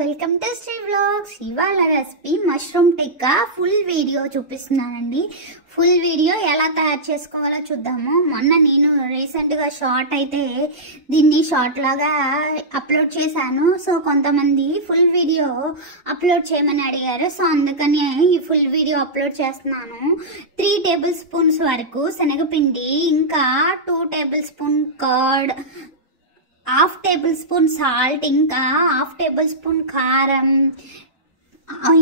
Welcome to Sri vlogs. ఇవాళ recipe mushroom tikka full video చూపిస్తున్నానండి. Full video ఎలా తయారు చేసుకోవాలో చూద్దాము. మొన్న నేను రీసెంట్గా షార్ట్ అయితే దీన్ని షార్ట్ లాగా అప్లోడ్ చేశాను. సో కొంతమంది ఫుల్ వీడియో అప్లోడ్ చేయమని అడిగారు. సో అందుకని ఈ ఫుల్ వీడియో అప్లోడ్ చేస్తున్నాను. 3 టేబుల్ స్పూన్స్ వరకు శనగపిండి, ఇంకా 2 table spoon curd, 1/2 table spoon salt, ఇంకా 1/2 టేబుల్ స్పూన్ కారం,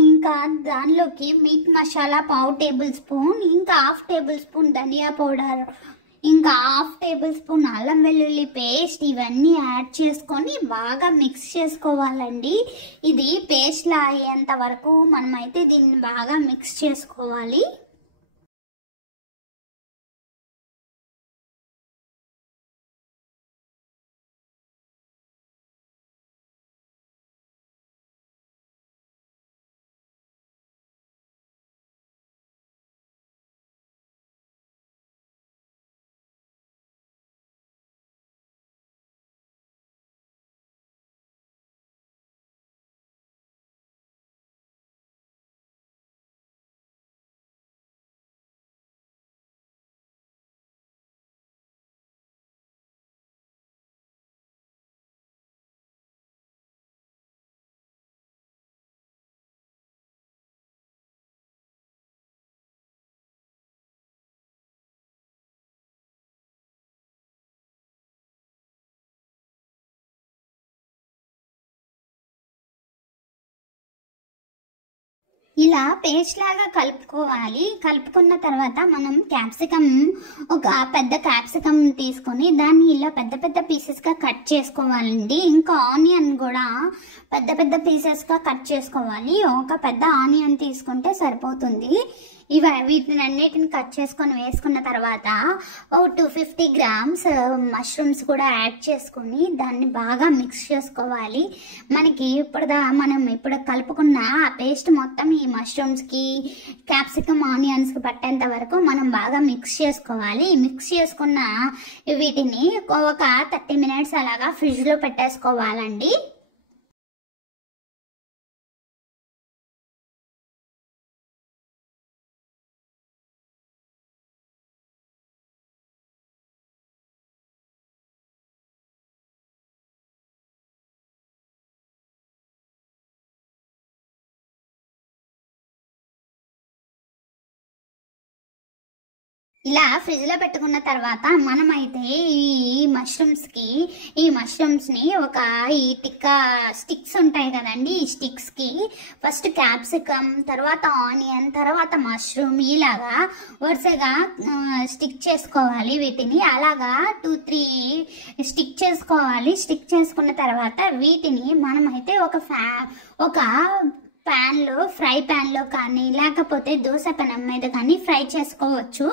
ఇంకా దానిలోకి మీట్ మసాలా 1/2 టేబుల్ స్పూన్, ఇంకా 1/2 టేబుల్ స్పూన్ ధనియా పౌడర్, ఇంకా 1/2 టేబుల్ స్పూన్ అల్లం వెల్లుల్లి పేస్ట్, ఇవన్నీ యాడ్ చేసుకొని బాగా మిక్స్ చేసుకోవాలండి. ఇది పేస్ట్లా అయ్యేంత వరకు మనమైతే దీన్ని బాగా మిక్స్ చేసుకోవాలి. ఇలా పేస్ట్ లాగా కలుపుకోవాలి. కలుపుకున్న తర్వాత మనం క్యాప్సికమ్, ఒక పెద్ద క్యాప్సికమ్ తీసుకొని దాన్ని ఇలా పెద్ద పెద్ద పీసెస్గా కట్ చేసుకోవాలండి. ఇంకా ఆనియన్ కూడా పెద్ద పెద్ద పీసెస్గా కట్ చేసుకోవాలి. ఒక పెద్ద ఆనియన్ తీసుకుంటే సరిపోతుంది. వీటిని అన్నిటిని కట్ చేసుకొని వేసుకున్న తర్వాత 250 గ్రామ్స్ మష్రూమ్స్ కూడా యాడ్ చేసుకొని దాన్ని బాగా మిక్స్ చేసుకోవాలి. మనకి మనం ఇప్పుడు కలుపుకున్న ఆ పేస్ట్ మొత్తం ఈ మష్రూమ్స్కి, క్యాప్సికమ్, ఆనియన్స్కి పట్టేంత వరకు మనం బాగా మిక్స్ చేసుకోవాలి. మిక్స్ చేసుకున్న వీటిని ఒక 30 మినిట్స్ అలాగా ఫ్రిడ్జ్లో పెట్టేసుకోవాలండి. ఇలా ఫ్రిడ్జ్లో పెట్టుకున్న తర్వాత మనమైతే ఈ మష్రూమ్స్ని ఈ టిక్కా స్టిక్స్ ఉంటాయి కదండి, ఈ స్టిక్స్కి ఫస్ట్ క్యాప్సికమ్, తర్వాత ఆనియన్, తర్వాత మష్రూమ్ ఇలాగా వరుసగా స్టిక్ చేసుకోవాలి. వీటిని అలాగా 2-3 స్టిక్ చేసుకోవాలి. స్టిక్ చేసుకున్న తర్వాత వీటిని మనమైతే ఒక ప్యాన్లో, ఫ్రై ప్యాన్లో కానీ లేకపోతే దోశ పెనం మీద కానీ ఫ్రై చేసుకోవచ్చు.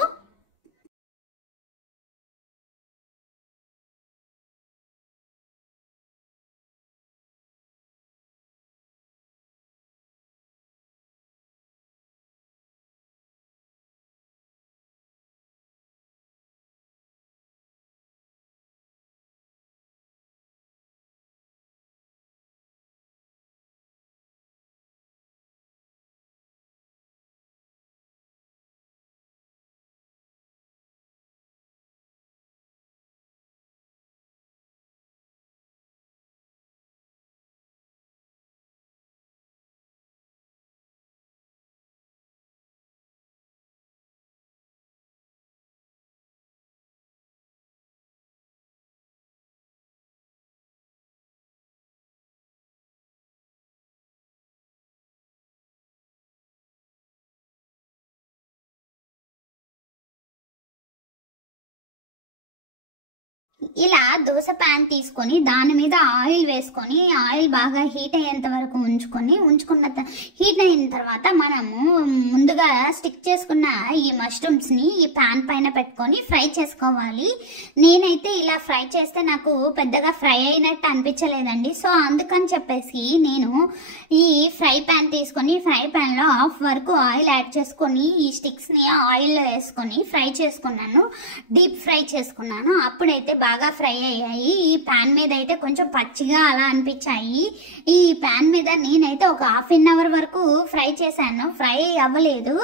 ఇలా దోశ ప్యాన్ తీసుకొని దాని మీద ఆయిల్ వేసుకొని ఆయిల్ బాగా హీట్ అయ్యేంత వరకు హీట్ అయిన తర్వాత మనము ముందుగా స్టిక్ చేసుకున్న ఈ మష్రూమ్స్ని ఈ ప్యాన్ పైన పెట్టుకొని ఫ్రై చేసుకోవాలి. నేనైతే ఇలా ఫ్రై చేస్తే నాకు పెద్దగా ఫ్రై అయినట్టు అనిపించలేదండి. సో అందుకని చెప్పేసి నేను ఈ ఫ్రై ప్యాన్ తీసుకొని ఫ్రై ప్యాన్లో 1/2 వరకు ఆయిల్ యాడ్ చేసుకొని ఈ స్టిక్స్ని ఆయిల్లో వేసుకొని ఫ్రై చేసుకున్నాను, డీప్ ఫ్రై చేసుకున్నాను. అప్పుడైతే బాగా బాగా ఫ్రై అయ్యాయి. ఈ పాన్ మీద అయితే కొంచెం పచ్చిగా అలా అనిపించాయి. ఈ పాన్ మీద నేనైతే ఒక ½ అన్ అవర్ వరకు ఫ్రై చేశాను. ఫ్రై అవ్వలేదు.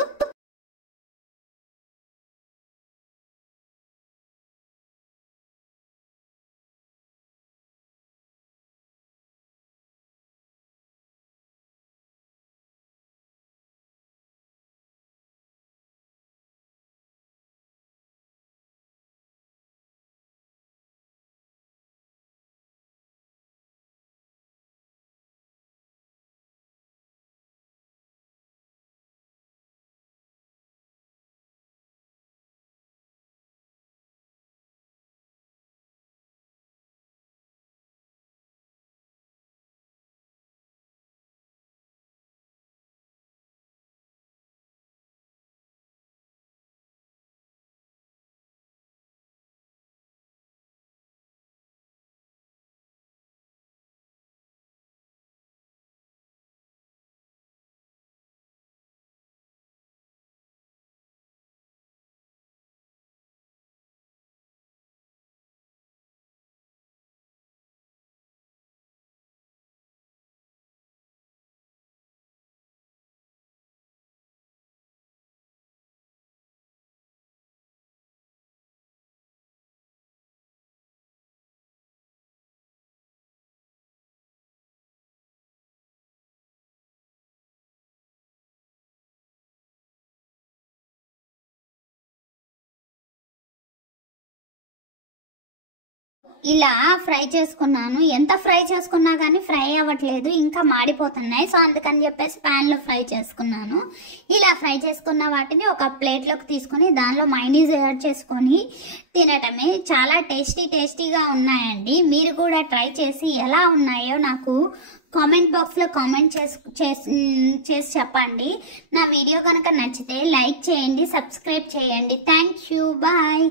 ఇలా ఫ్రై చేసుకున్నాను. ఎంత ఫ్రై చేసుకున్నా కానీ ఫ్రై అవ్వట్లేదు, ఇంకా మాడిపోతున్నాయి. సో అందుకని చెప్పేసి ప్యాన్ లో ఫ్రై చేసుకున్నాను. ఇలా ఫ్రై చేసుకున్న వాటిని ఒక ప్లేట్లోకి తీసుకొని దానిలో మైనీస్ యాడ్ చేసుకొని తినటమే. చాలా టేస్టీగా ఉన్నాయండి. మీరు కూడా ట్రై చేసి ఎలా ఉన్నాయో నాకు కామెంట్ బాక్స్ లో కామెంట్ చేసి చెప్పండి. నా వీడియో కనుక నచ్చితే లైక్ చేయండి, సబ్స్క్రైబ్ చేయండి. Thank you, bye.